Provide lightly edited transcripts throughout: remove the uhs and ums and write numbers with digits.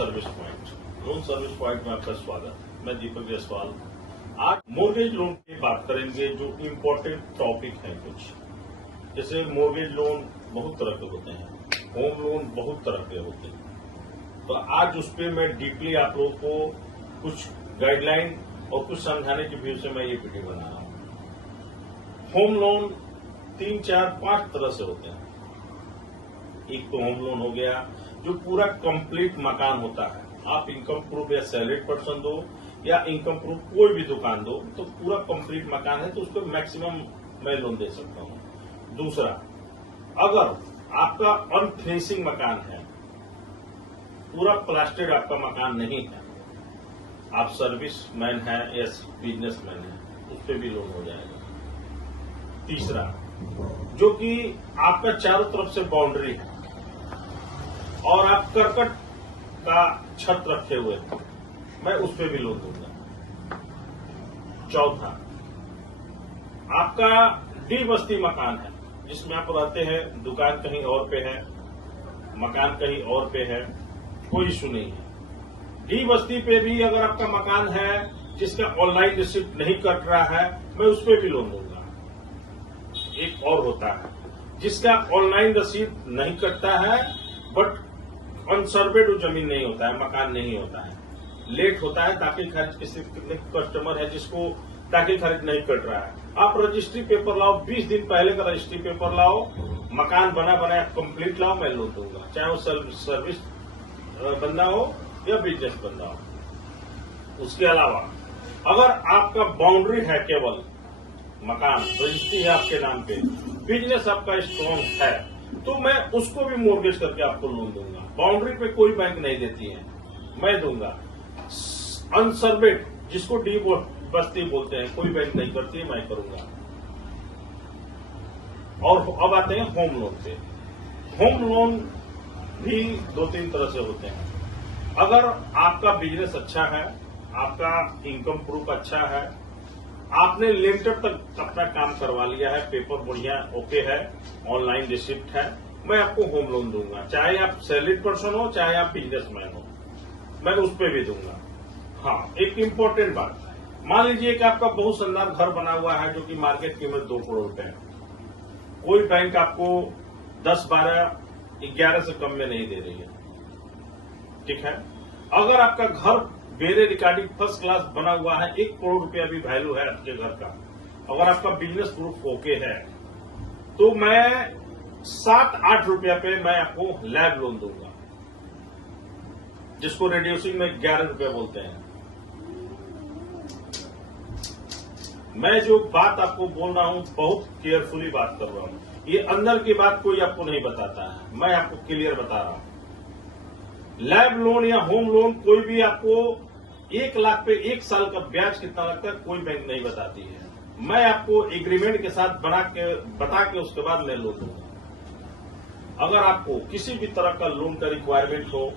Service point. Loan service point में आपका स्वागत। मैं दीपक जायसवाल। आज मोर्गेज लोन की बात करेंगे, जो इम्पोर्टेंट टॉपिक है कुछ। जैसे मोर्गेज लोन बहुत तरह के होते हैं, होम लोन बहुत तरह के होते हैं। तो आज उस पर मैं डीपली आप लोगों को कुछ गाइडलाइन और कुछ समझाने की व्यू से मैं ये वीडियो बना रहा हूँ। होम लोन 3, 4, 5 तरह से होते हैं। एक तो होम लोन हो गया जो पूरा कंप्लीट मकान होता है। आप इनकम प्रूफ या सैलरीड पर्सन दो या इनकम प्रूफ कोई भी दुकान दो, तो पूरा कंप्लीट मकान है तो उसको मैक्सिमम मैं लोन दे सकता हूँ। दूसरा, अगर आपका अनफिनिशिंग मकान है, पूरा प्लास्टेड आपका मकान नहीं है, आप सर्विस मैन है या बिजनेस मैन है, उस पर भी लोन हो जाएगा। तीसरा, जो कि आपका चारों तरफ से बाउंड्री है और आप करकट का छत रखे हुए हैं, मैं उस पर भी लोन दूंगा। चौथा, आपका डी बस्ती मकान है जिसमें आप रहते हैं, दुकान कहीं और पे है, मकान कहीं और पे है, कोई इशू नहीं है। डी बस्ती पे भी अगर आपका मकान है जिसका ऑनलाइन रिसिप्ट नहीं कट रहा है, मैं उस पर भी लोन दूंगा। एक और होता है जिसका ऑनलाइन रसीद नहीं कटता है बट अनसर्वेड जमीन नहीं होता है, मकान नहीं होता है, लेट होता है दाखिल खारिज। कितने कस्टमर है जिसको दाखिल खारिज नहीं कट रहा है, आप रजिस्ट्री पेपर लाओ, 20 दिन पहले का रजिस्ट्री पेपर लाओ, मकान बना बनाया कंप्लीट लाओ, मैं लोन दूंगा। चाहे वो सर्विस बंदा हो या बिजनेस बंदा हो। उसके अलावा अगर आपका बाउंड्री है, केवल मकान रजिस्ट्री है आपके नाम पे, बिजनेस आपका स्ट्रॉन्ग है, तो मैं उसको भी मोर्गेज करके आपको लोन दूंगा। बाउंड्री पे कोई बैंक नहीं देती है, मैं दूंगा। अनसर्वेड जिसको डी बस्ती बोलते हैं, कोई बैंक नहीं करती है, मैं करूंगा। और अब आते हैं होम लोन पे। होम लोन भी 2-3 तरह से होते हैं। अगर आपका बिजनेस अच्छा है, आपका इनकम प्रूफ अच्छा है, आपने लिमिटेड तक अपना काम करवा लिया है, पेपर बढ़िया ओके है, ऑनलाइन रिसिप्ट है, मैं आपको होम लोन दूंगा। चाहे आप सैलरीड पर्सन हो, चाहे आप बिजनेसमैन हो, मैं उस पर भी दूंगा। हाँ, एक इम्पोर्टेंट बात, मान लीजिए कि आपका बहुत शानदार घर बना हुआ है जो कि मार्केट कीमत 2 करोड़ रुपए है, कोई बैंक आपको 10, 12, 11 से कम में नहीं दे रही है, ठीक है। अगर आपका घर मेरे रिकॉर्डिंग फर्स्ट क्लास बना हुआ है, 1 करोड़ रुपया भी वैल्यू है आपके घर का, अगर आपका बिजनेस प्रूफ ओके है, तो मैं 7-8 रुपया पे मैं आपको लैब लोन दूंगा, जिसको रिड्यूसिंग में 11 रुपया बोलते हैं। मैं जो बात आपको बोल रहा हूं, बहुत केयरफुली बात कर रहा हूं। ये अंदर की बात कोई आपको नहीं बताता है, मैं आपको क्लियर बता रहा हूं। लैब लोन या होम लोन कोई भी आपको 1 लाख पे 1 साल का ब्याज कितना लगता है, कोई बैंक नहीं बताती है। मैं आपको एग्रीमेंट के साथ बता के उसके बाद मैं लोन दूंगा। अगर आपको किसी भी तरह का लोन का रिक्वायरमेंट हो,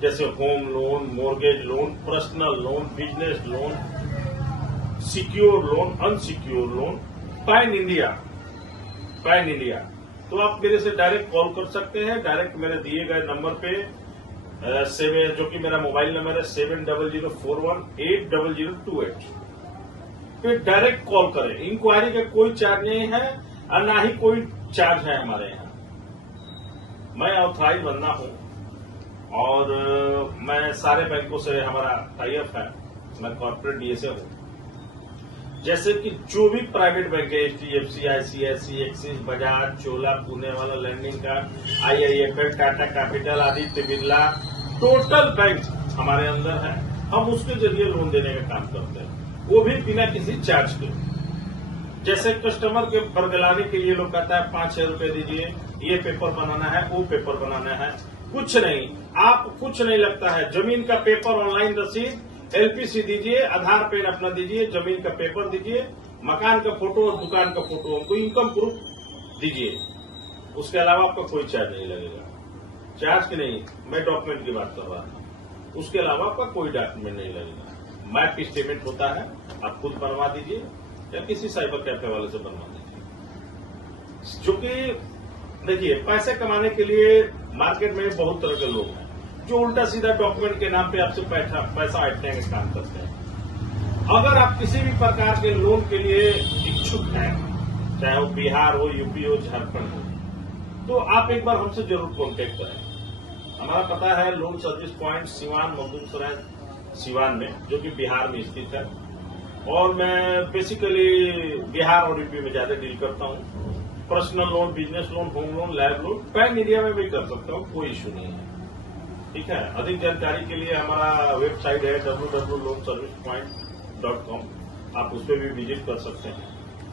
जैसे home loan, mortgage loan, personal loan, business loan, secure loan, unsecure loan, pan India, तो आप मेरे से डायरेक्ट कॉल कर सकते हैं। डायरेक्ट मेरे दिए गए नंबर पे जो कि मेरा मोबाइल नंबर है 7004180028 पे डायरेक्ट कॉल करें। इंक्वायरी का कोई चार्ज नहीं है और ना ही कोई चार्ज है हमारे यहाँ। मैं ऑथराइज बंदा हूँ और मैं सारे बैंकों से हमारा टाई अप है, मैं कॉर्पोरेट डीएसए हूँ। जैसे कि जो भी प्राइवेट बैंक है, HDFC, ICICI, Axis, Bajaj, Chola, Pune वाला, Lendingkart, IIFL, Tata capital, Aditya Birla, total bank हमारे अंदर है। हम उसके जरिए लोन देने का काम करते हैं, वो भी बिना किसी चार्ज के। जैसे कस्टमर के बरगलाने के लिए लोग कहता है 5-6 रुपए दीजिए, ये पेपर बनाना है, वो पेपर बनाना है, कुछ नहीं, आप कुछ नहीं लगता है। जमीन का पेपर, ऑनलाइन रसीद, LPC दीजिए, आधार पेन अपना दीजिए, जमीन का पेपर दीजिए, मकान का फोटो और दुकान का फोटो, हमको इनकम प्रूफ दीजिए। उसके अलावा आपका कोई चार्ज नहीं लगेगा। चार्ज की नहीं, मैं डॉक्यूमेंट की बात कर रहा था। उसके अलावा आपका कोई डॉक्यूमेंट नहीं लगेगा। मैप स्टेटमेंट होता है, आप खुद बनवा दीजिए या किसी साइबर कैफे वाले से बनवा दीजिए। जो कि देखिए, पैसे कमाने के लिए मार्केट में बहुत तरह के लोग हैं। जो उल्टा सीधा डॉक्यूमेंट के नाम पे आपसे पैसा हटने का काम करते हैं। अगर आप किसी भी प्रकार के लोन के लिए इच्छुक हैं, चाहे वो बिहार हो, यूपी हो, झारखंड हो, तो आप एक बार हमसे जरूर कांटेक्ट करें। हमारा पता है loan service point Siwan Makhdumsarai Siwan में, जो कि बिहार में स्थित है। और मैं बेसिकली बिहार और यूपी में ज्यादा डील करता हूँ। Personal loan, business loan, home loan, lab loan pan area में भी कर सकता हूँ, कोई इश्यू नहीं है। ठीक है, अधिक जानकारी के लिए हमारा वेबसाइट है www.loanservicepoint.com, आप उस पर भी विजिट कर सकते हैं।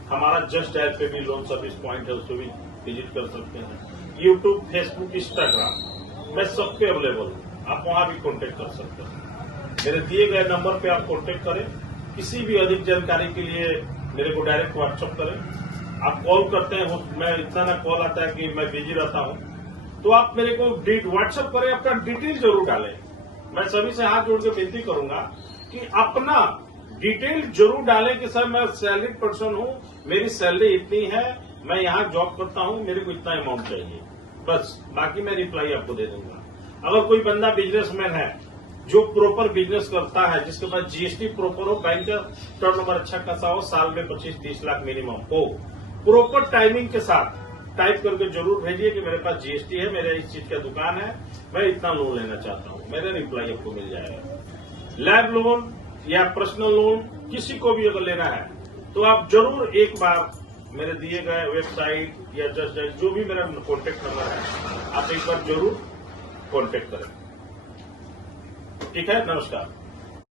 हमारा जस्ट ऐप पे भी लोन सर्विस पॉइंट है, उस पर भी विजिट कर सकते हैं। यूट्यूब, फेसबुक, इंस्टाग्राम मैं सब पे अवेलेबल हूँ, आप वहां भी कांटेक्ट कर सकते हैं। मेरे दिए गए नंबर पे आप कांटेक्ट करें। किसी भी अधिक जानकारी के लिए मेरे को डायरेक्ट व्हाट्सएप करें। आप कॉल करते हैं, मैं इतना ना कॉल आता है कि मैं बिजी रहता हूं, तो आप मेरे को व्हाट्सएप करें, अपना डिटेल जरूर डालें। मैं सभी से हाथ जोड़ के विनती करूंगा कि अपना डिटेल जरूर डालें कि सर मैं सैलरीड पर्सन हूं, मेरी सैलरी इतनी है, मैं यहां जॉब करता हूं, मेरे को इतना अमाउंट चाहिए, बस। बाकी मैं रिप्लाई आपको दे दूंगा। अगर कोई बंदा बिजनेसमैन है जो प्रॉपर बिजनेस करता है, जिसके पास जीएसटी प्रॉपर हो, बैंक का टर्नओवर अच्छा खासा हो, साल में 25-30 लाख मिनिमम हो, प्रॉपर टाइमिंग के साथ टाइप करके जरूर भेजिए कि मेरे पास जीएसटी है, मेरे इस चीज का दुकान है, मैं इतना लोन लेना चाहता हूं। मेरा रिप्लाई आपको मिल जाएगा। लैब लोन या पर्सनल लोन किसी को भी अगर लेना है तो आप जरूर एक बार मेरे दिए गए वेबसाइट या जस्ट जो भी मेरा कॉन्टेक्ट नंबर है, आप एक बार जरूर कॉन्टेक्ट करें। ठीक है, नमस्कार।